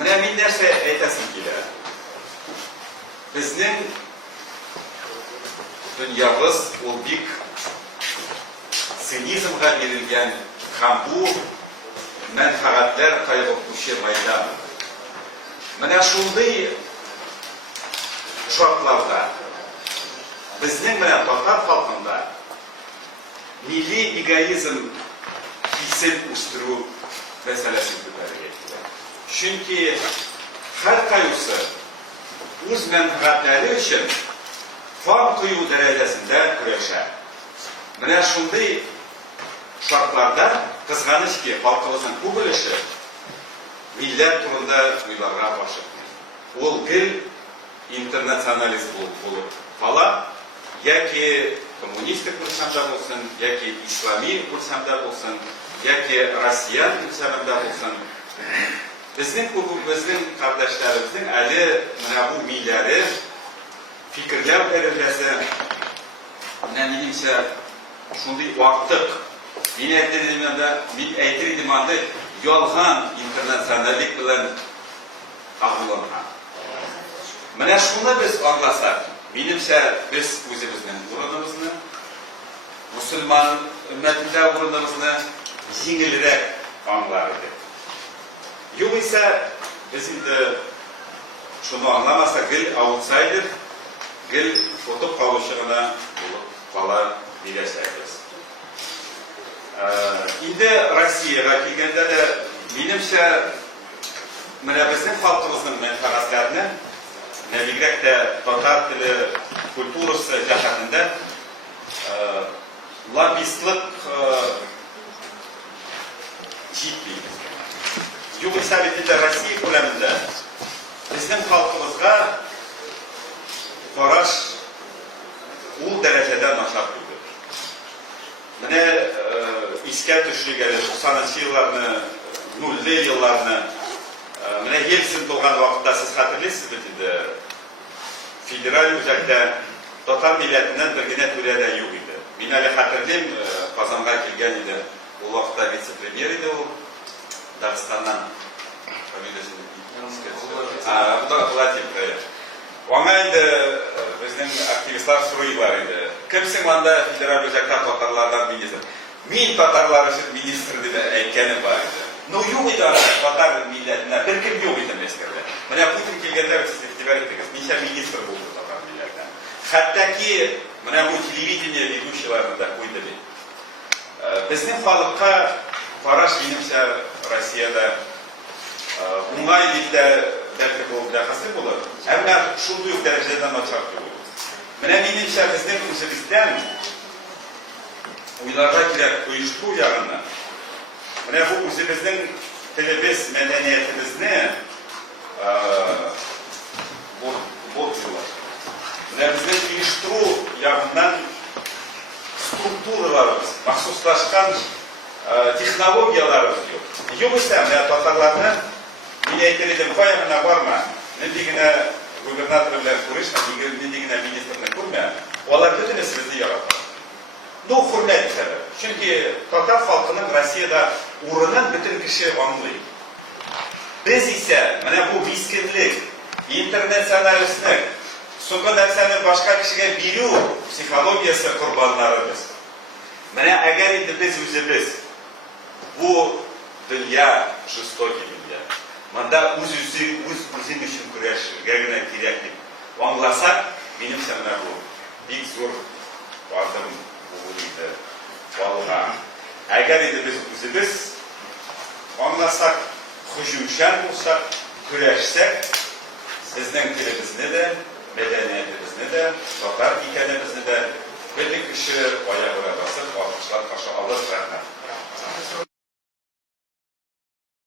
Менә мин нәрсә әйтәсем килә. Безнең дөньябыз ул бик цинизмга бирелгән һәм бу мәнфәгатьләр кайгыртучы майдан. Менә шундый шартларда безнең менә татар халкында милли эгоизм хисен үстерү мәсьәләсен күтәрергә кирәк. Чөнки һәркайсы үз мәнфәгатьләре өчен фан кую дәрәҗәсендә көрәшә. Менә шундый шартларда кызганыч ки, халкыбызның күп өлеше милләт турында уйларга башламый. Ул гел интернационалист булып кала, яки коммунистик курсамда булсын, яки ислами курсамда булсын, яки россиян курсамда булсын. Безнең күбебезнең кардәшләребезнең әле менә бу милләре фикерләр дәрәҗәсе менә минемчә шундый вакыт. Мин әйтер идем анда ялган интернационаллык белән агылган. Менә шуны без аңласак, минемчә без үзебезнең урыныбызны, мусульман өммәтендә урыныбызны җиңелрәк аңлар идек. Югыйсә, без инде шуны аңламасак, гел аутсайдер, гел фотоп калучы гына булып кала дигәсәбез. Инде Россияга килгәндә дә минемчә менә безнең халкыбызның мәнфәгатьләрне, бигрәк тә татар теле культурасы җәһәтендә лоббистлык җитми. Югыйсә бит Россия күләмендә безнең халкыбызга караш ул дәрәҗәдә начар түгел. Менә искә төшергән 90-нчы елларны, 0-лы елларны, менә Ельцин булган вакытта сез хәтерлисез бит инде, федераль үзәктә татар милләтеннән бер генә түрә дә юк иде. Мин әле хәтерлим, Казанга килгән иде, ул вакытта вице-премьер иде ул, Дагыстаннан. Владимир. Аңа инде безнең активистлар сорыйлар иде. Кемсең анда федераль үзәктә татарлардан министр? Мин татарлар өчен министр дип әйткәнем бар иде. Ну юк иде татар милләтенә бер кем юк иде Мәскәүдә. Менә Путин килгәндә сез игътибар иттегез, ничә министр булды татар милләтенә. Хәтта менә бу телевидение ведущийларны да куйды бит. Безнең халыкка караш минемчә Россиядә уңай дип тә бәлки булып та хәсеп булыр. Әмма шундый ук дәрәҗәдә начар түгел. Менә минемчә безнең үзебездән уйларга кирәк оештыру ягыннан. Менә бу үзебезнең телебез, мәдәниятебезне борчулар. Менә безнең оештыру ягыннан структураларыбыз, махсуслашкан технологияларыбыз юк. Югыйсә, менә татарларны мин әйтер идем, кая гына барма, нинди генә губернатор белән күрешмә, нинди генә министрны күрмә, алар бөтенесе безне ярата. Ну, хөрмәт итәләр. Чөнки татар халкының Россиядә урынын бөтен кеше аңлый. Без исә, менә бу мискинлек, интернационалистлык, соңгы нәрсәне башка кешегә бирү психологиясе корбаннарыбыз. Менә әгәр инде без үзебез бу дөнья жестокий дөнья. Монда үз-үзең өчен көрәшергә генә кирәк дип аңласак, минемчә менә бу бик зур адым булыр иде балга. Әгәр инде без үзебез аңласак, һөҗүмчән булсак, көрәшсәк, сезнең телебезне дә, мәдәниятебезне дә, татар икәнебезне дә бер кеше аягына басып, алкышлар каршы алыр. Рәхмәт.